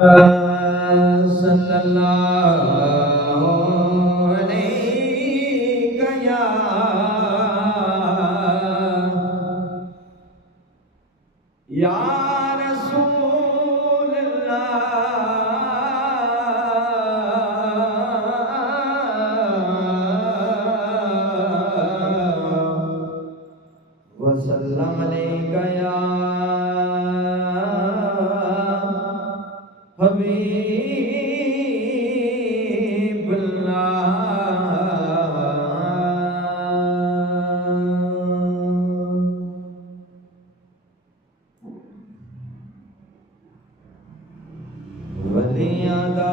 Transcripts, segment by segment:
सल्लल्लाहु अलैहि या रसूल वसल्लम अलैका या वलियां दा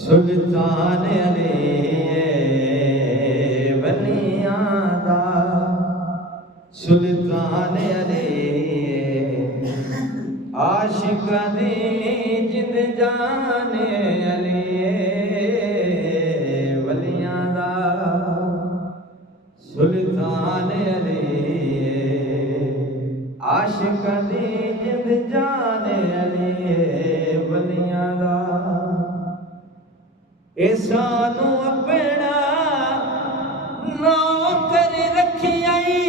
सुल्तान अली वलियां दा सुल्तान अली आशिकां दी जिंद जाने अली वलियां दा सुल्तान अली आशिकां दी जिंद जाने अली वलियां दा ए सानू अपना नौकर रखियाई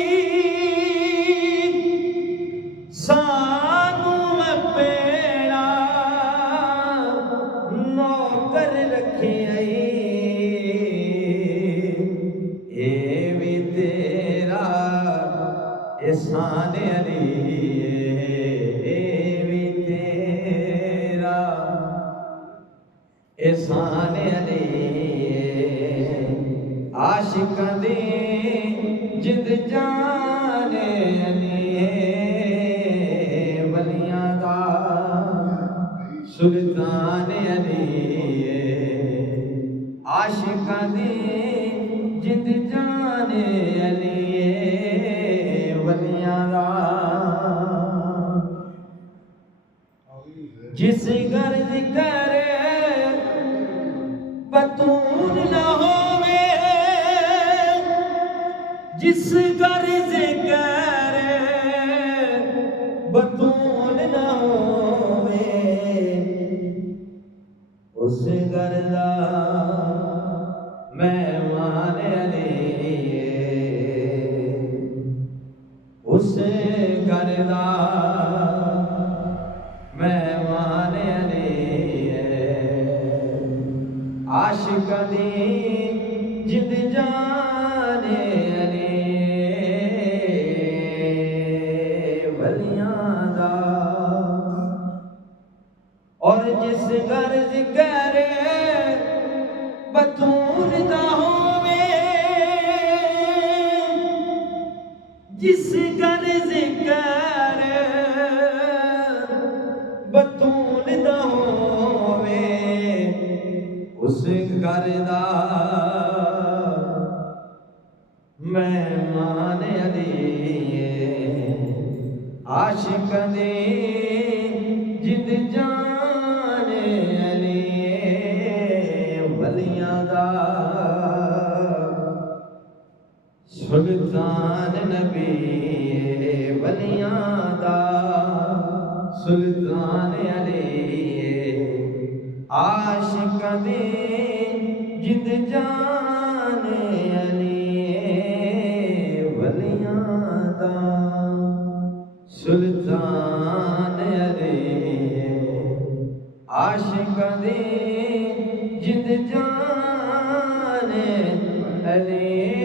सानू अपना नौकर रखियाई ए भी तेरा एहसान अली एहसान अली आशिकां दी जिंद जाने अली वलियां दा सुल्तान अली आशिकां दी जिंद जाने अली वलियां दा जिस घर जिक्र बतून न होवे जिस घर जिक्र बतून न होवे उस घर दा मेहमान अली उस घर दा मेहमान अली आशिकां दी जिंद जाने अली वलियां दा और जिस घर जिक्र बतून दा होवे जिस घर जिक्र बतून दा होवे उस घर दा मेहमान अली आशिकां दी जिंद जाने अली वलियां दा सुल्तान नबी वलियां दा सुल्तान अली आशिकां दी जिंद जाने अली वलियां दा सुल्तान अली आशिकां दी जिंद जाने अली